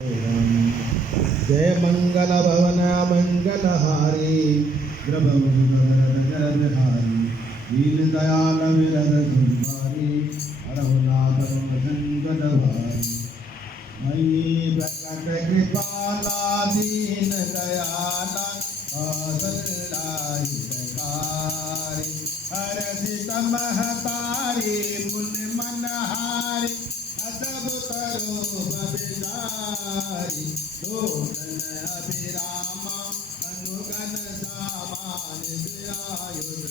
जय मंगल भवन मंगलहारी द्रवहारी दीन दयाल विरद कुमारी रघुनाथ संकटहारी मयि प्रकट कृपाला दीन दयाला हितकारी हरषित महतारी पुण्य मनहारी अद्भुत रूप विचारी दोषन अभिरामा अनुगन सामान आयुध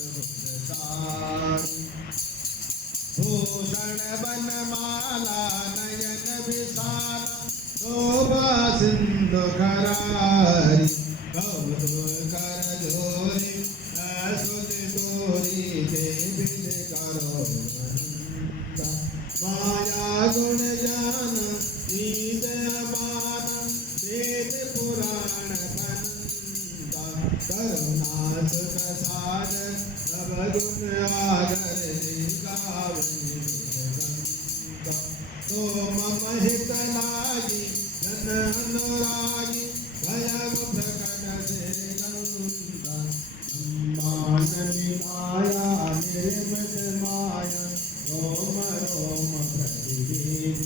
भूषण बनमाला नयन विशाल शोभा सिंधु करारी कौतुक कर जोरी असुत तोरी देवी करो माया गुण जान ईद अमान वेद पुराण बनंता करुणा सुख सागर सब गुण आगर गावंता तो मम हित लागी जन अनुरागी भयव प्रकट से गंता मान निकाया निर्मित माया रोम रोम प्रतिदिन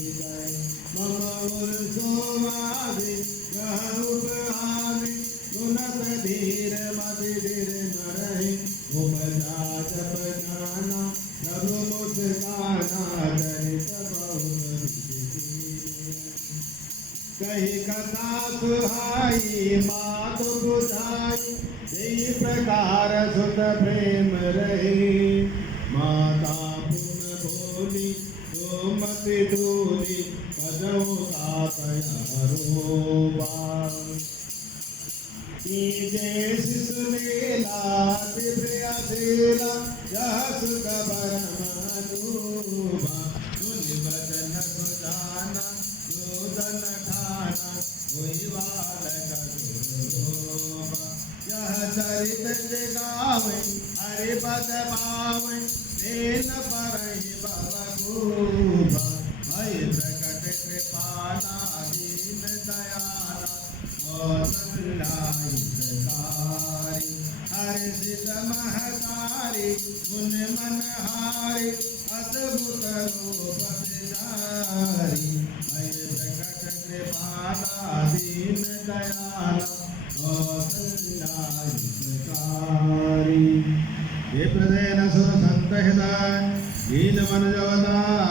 मम उर्सोवादि ग्रह उपहारि गुणत धीर मदिर नरहि उपजा जप जाना प्रभु मुस्काना चरित बहुत कही कथा सुहाई मातु बुझाई जय प्रकार सुत प्रेम रही माता पुन भोली सोमति डोली कदौ सातयारोबा जय शिशुलेला दिव्यासेला जह सुख बरमनुबा मुनि बचन सुजाना जोदन ठाना होई बालक दुर्लोभा यह चरित जगावे हरि पद पावे तेन परहि भवगुभा भय प्रकट कृपाला दीन दयाला हितकारी हर्षित महतारी गुण मनहारी अद्भुत रूप